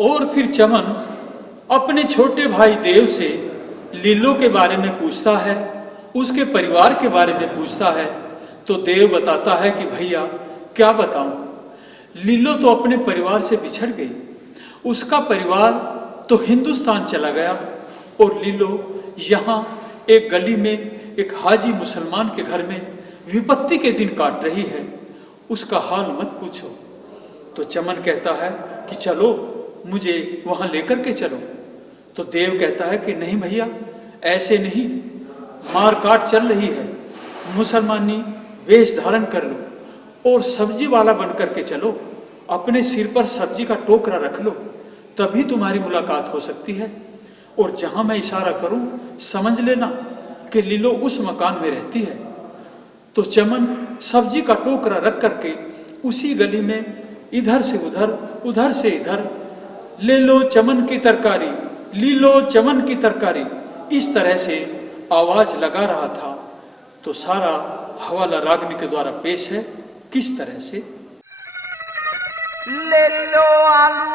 और फिर चमन अपने छोटे भाई देव से लीलो के बारे में पूछता है, उसके परिवार के बारे में पूछता है। तो देव बताता है कि भैया क्या बताऊं, लीलो तो अपने परिवार से बिछड़ गई। उसका परिवार तो हिंदुस्तान चला गया और लीलो यहाँ एक गली में एक हाजी मुसलमान के घर में विपत्ति के दिन काट रही है। उसका हाल मत पूछो। तो चमन कहता है कि चलो मुझे वहाँ लेकर के चलो। तो देव कहता है कि नहीं भैया, ऐसे नहीं, मार काट चल रही है, मुसलमानी वेश धारण कर लो और सब्जी वाला बन करके चलो, अपने सिर पर सब्जी का टोकरा रख लो, तभी तुम्हारी मुलाकात हो सकती है। और जहां मैं इशारा करूं समझ लेना कि लीलो उस मकान में रहती है। तो चमन सब्जी का टोकरा रख करके उसी गली में इधर से उधर, उधर से इधर, ले लो चमन की तरकारी, ली लो चमन की तरकारी, इस तरह से आवाज लगा रहा था। तो सारा हवाला रागनी के द्वारा पेश है किस तरह से। ले लो आलू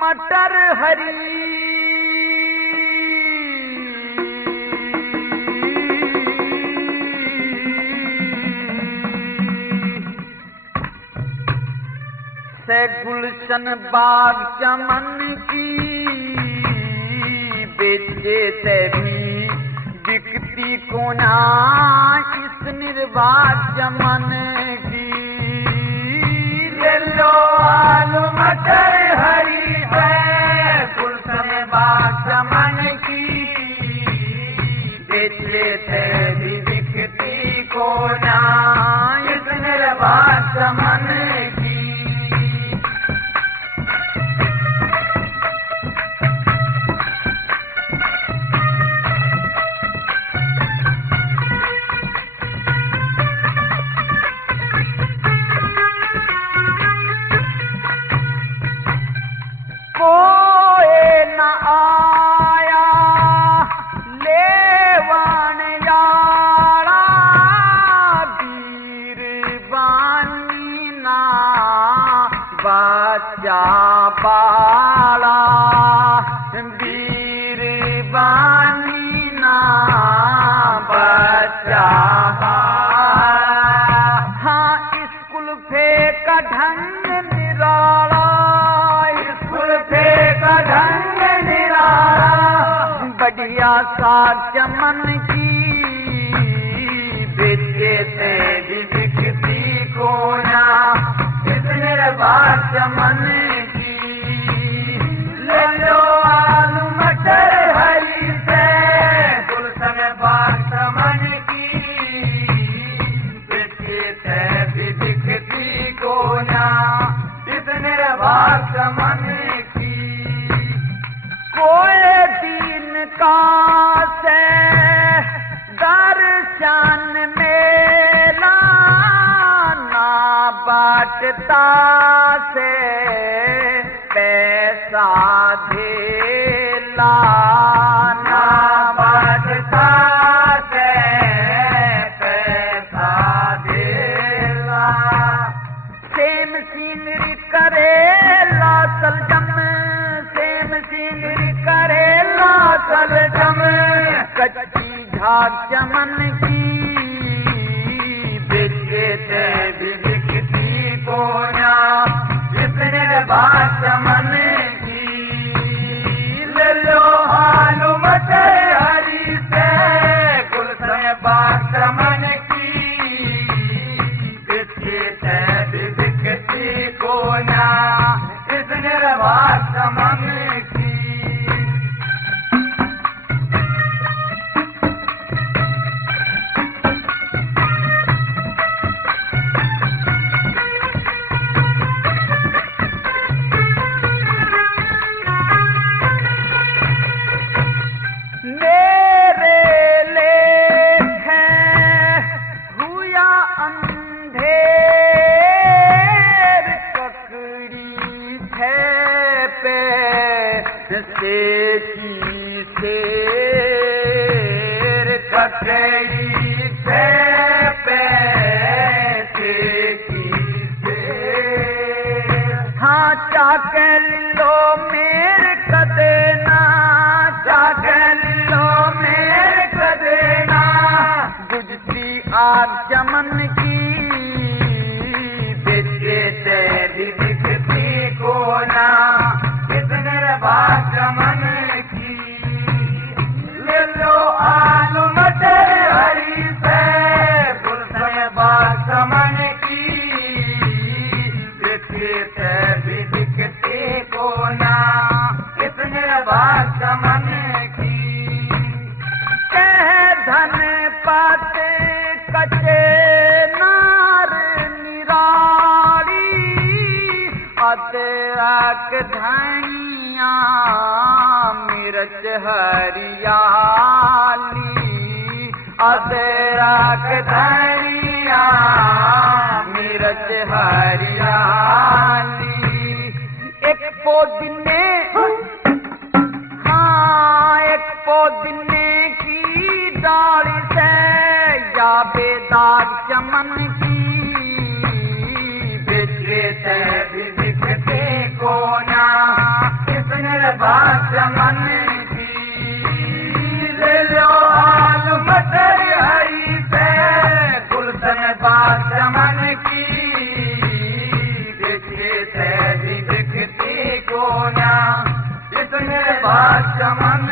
मटर हरी, से गुलशन बाग चमन की, बेचे तभी बिकती को ना इस निर्बाग चमन की। ले लो आलू मटर हरी से गुलशन बाग चमन की, बेचे तभी बिकती को ना इस निर्बाग चमन की। बाला वीर बानी ना बच्चा, हाँ स्कूल फेंका ढंग निराला, स्कूल फेंका ढंग निराला, बढ़िया साग चमन की, बेचे ते भी बिकती को ना इस निर्बाग चमन की। ले लो आलू मटर हरी से गुलशन बाग चमन की, बेचे ते भी बिकती को ना इस निर्बाग चमन की। कोई दिन का से दर्शन मेला ना बाटता से पैसा धेला, ना बाटता से पैसा धेला, सेम सिंगरी करेला सलजम, सेम सिंगरी करेला सलजम, कच्ची झाग चमन की, बेचे ते भी बिकती को ना इस निर्बाग चमन की। ले लो आलू मटर हरी से गुलशन बाग चमन की, बेचे ते भी बिकती को ना इस निर्बाग चमन की। से की शेर ककड़ी छे पैसे की शेर, हाँ चाक लो चमन की, बेचते भी दिखती को ना इस निर्बाग चमन की। ले लो आलू मटर हरी से गुलशन बाग चमन की, बेचते भी दिखती को ना इस निर्बाग चमन की। कह धन पाते कचे नार निराड़ी, अदरक धनिया मिर्च हरियाली, अदरक धनिया मिर्च हरियाली। एक पोदने एक पोदने की डाली से या बेदाग चमन की, बेचते भी दिखते को ना इस निर्बाग चमन की। ले लो आलू मटर हरी से गुलशन बाग चमन की, बेचते भी दिखती को ना इस निर्बाग चमन